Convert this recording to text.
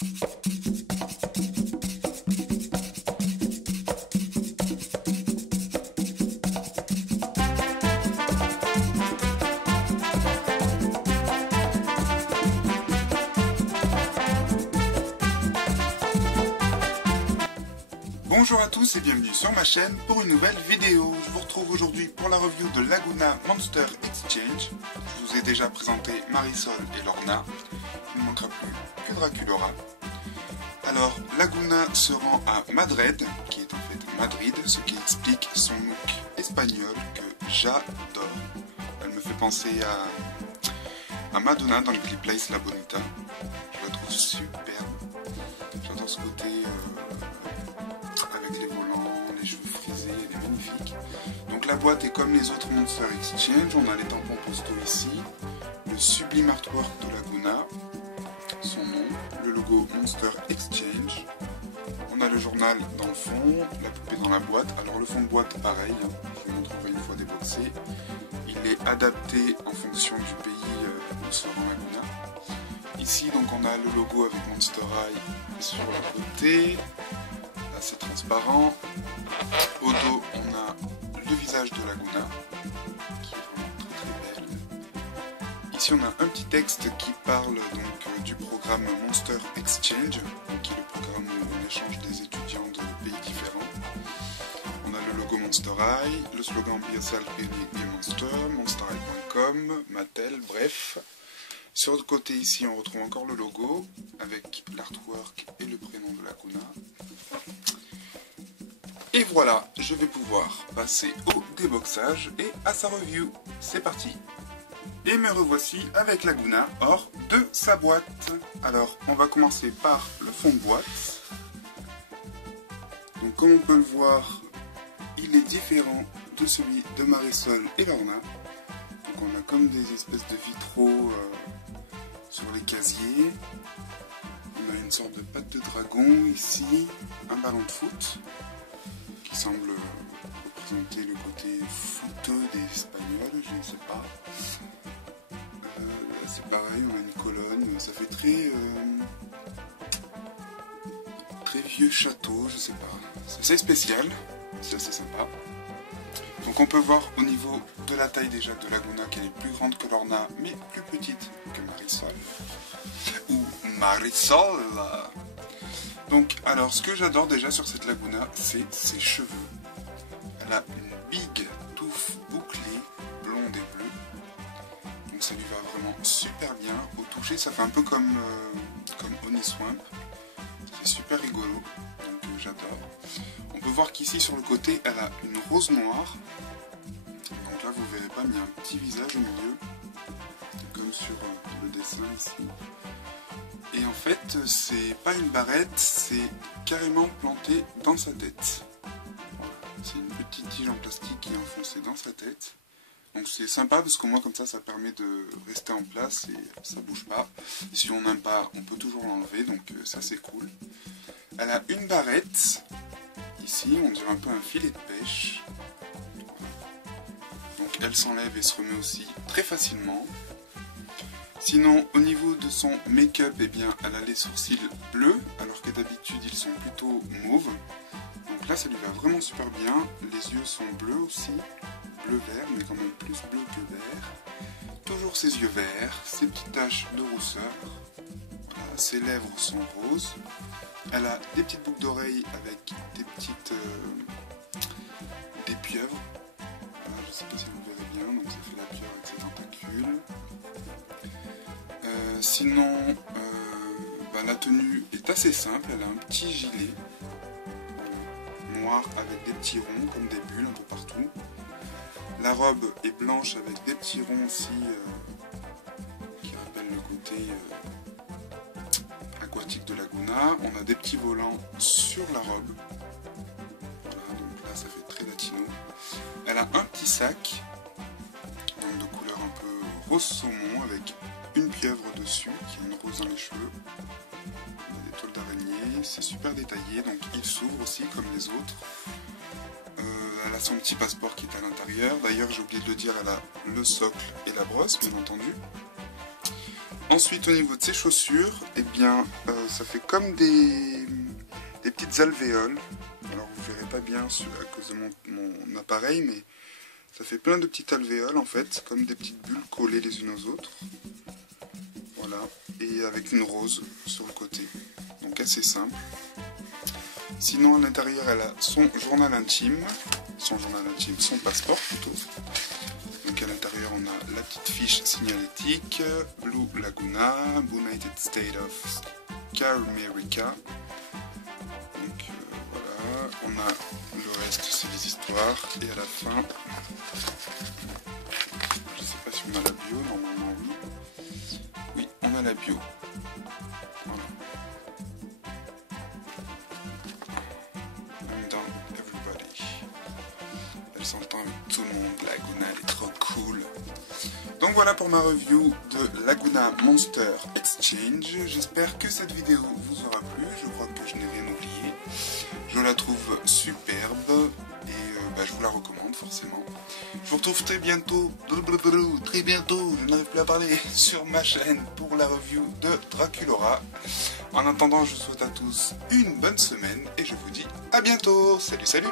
Bonjour à tous et bienvenue sur ma chaîne pour une nouvelle vidéo. Je vous retrouve aujourd'hui pour la review de Laguna Monster Exchange. Je vous ai déjà présenté Marisol et Lorna. Il ne manquera plus que Draculora. Alors, Laguna se rend à Madrid, qui est en fait Madrid, ce qui explique son look espagnol que j'adore. Elle me fait penser à Madonna dans le clip Lace La Bonita. Je la trouve superbe. J'adore ce côté avec les volants, les cheveux frisés, elle est magnifique. Donc la boîte est comme les autres Monster Exchange, on a les tampons postaux ici, le sublime artwork de Laguna, son nom, le logo Monster Exchange. On a le journal dans le fond, la poupée dans la boîte. Alors le fond de boîte pareil, je vous montrerai une fois déboxé. Il est adapté en fonction du pays où se rend Laguna. Ici donc on a le logo avec Monster High sur le côté. Là c'est transparent. Au dos on a le visage de Laguna qui est vraiment très très belle. Ici on a un petit texte qui parle donc du programme Monster Exchange, qui est le programme où on échange des étudiants de pays différents. On a le logo Monster High, le slogan Be Yourself Be Monster, monsterhigh.com, Mattel, bref. Sur le côté ici on retrouve encore le logo avec l'artwork et le prénom de Laguna. Et voilà, je vais pouvoir passer au déboxage et à sa review. C'est parti! Et me revoici avec Laguna hors de sa boîte. Alors, on va commencer par le fond de boîte. Donc, comme on peut le voir, il est différent de celui de Marisol et Lorna. Donc, on a comme des espèces de vitraux sur les casiers. On a une sorte de patte de dragon ici, un ballon de foot qui semble représenter le côté footeux des Espagnols, je ne sais pas. C'est pareil, on a une colonne, ça fait très vieux château, je sais pas. C'est spécial, c'est assez sympa. Donc on peut voir au niveau de la taille déjà de Laguna qu'elle est plus grande que Lorna, mais plus petite que Marisol. Ou Marisol. Donc alors ce que j'adore déjà sur cette Laguna, c'est ses cheveux. Elle a une big touffe bouclée, blonde et bleue. Donc ça lui va vraiment super bien. Au toucher, ça fait un peu comme Honey Swamp. C'est super rigolo, donc j'adore. On peut voir qu'ici sur le côté, elle a une rose noire. Donc là, vous verrez pas, mais il y a un petit visage au milieu, comme sur le dessin ici. Et en fait, c'est pas une barrette, c'est carrément planté dans sa tête. Voilà. C'est une petite tige en plastique qui est enfoncée dans sa tête. Donc c'est sympa parce qu'au moins comme ça permet de rester en place et ça bouge pas. Si on n'aime pas, on peut toujours l'enlever, donc ça c'est cool. Elle a une barrette, ici on dirait un peu un filet de pêche. Donc elle s'enlève et se remet aussi très facilement. Sinon au niveau de son make-up, eh bien elle a les sourcils bleus alors que d'habitude ils sont plutôt mauves. Donc là ça lui va vraiment super bien, les yeux sont bleus aussi. Bleu-vert, mais quand même plus bleu que vert. Toujours ses yeux verts, ses petites taches de rousseur. Voilà, ses lèvres sont roses. Elle a des petites boucles d'oreilles avec des petites des pieuvres. Voilà, je ne sais pas si vous verrez bien, donc ça fait la pieuvre avec ses tentacules. Sinon, la tenue est assez simple. Elle a un petit gilet noir avec des petits ronds comme des bulles un peu partout. La robe est blanche avec des petits ronds aussi qui rappellent le côté aquatique de Laguna. On a des petits volants sur la robe. Voilà, donc là ça fait très latino. Elle a un petit sac donc de couleur un peu rose saumon avec une pieuvre dessus qui a une rose dans les cheveux. On a des toiles d'araignée, c'est super détaillé, donc il s'ouvre aussi comme les autres. Elle a son petit passeport qui est à l'intérieur. D'ailleurs, j'ai oublié de le dire, elle a le socle et la brosse, bien entendu. Ensuite, au niveau de ses chaussures, eh bien, ça fait comme des petites alvéoles. Alors, vous verrez pas bien à cause de mon appareil, mais ça fait plein de petites alvéoles, en fait, comme des petites bulles collées les unes aux autres. Voilà, et avec une rose sur le côté. Donc, assez simple. Sinon, à l'intérieur, elle a son journal intime, son passeport plutôt. Donc à l'intérieur, on a la petite fiche signalétique, Blue Laguna, United States of Carmerica. Donc voilà, on a le reste, c'est les histoires. Et à la fin, je sais pas si on a la bio, normalement oui. Oui, on a la bio. Voilà. I'm done, everybody. Elle s'entend avec tout le monde, Laguna, elle est trop cool. Donc voilà pour ma review de Laguna Monster Exchange. J'espère que cette vidéo vous aura plu. Je crois que je n'ai rien oublié. Je la trouve superbe et je vous la recommande forcément. Je vous retrouve très bientôt, je n'arrive plus à parler, sur ma chaîne pour la review de Draculaura. En attendant, je vous souhaite à tous une bonne semaine et je vous dis à bientôt. Salut, salut!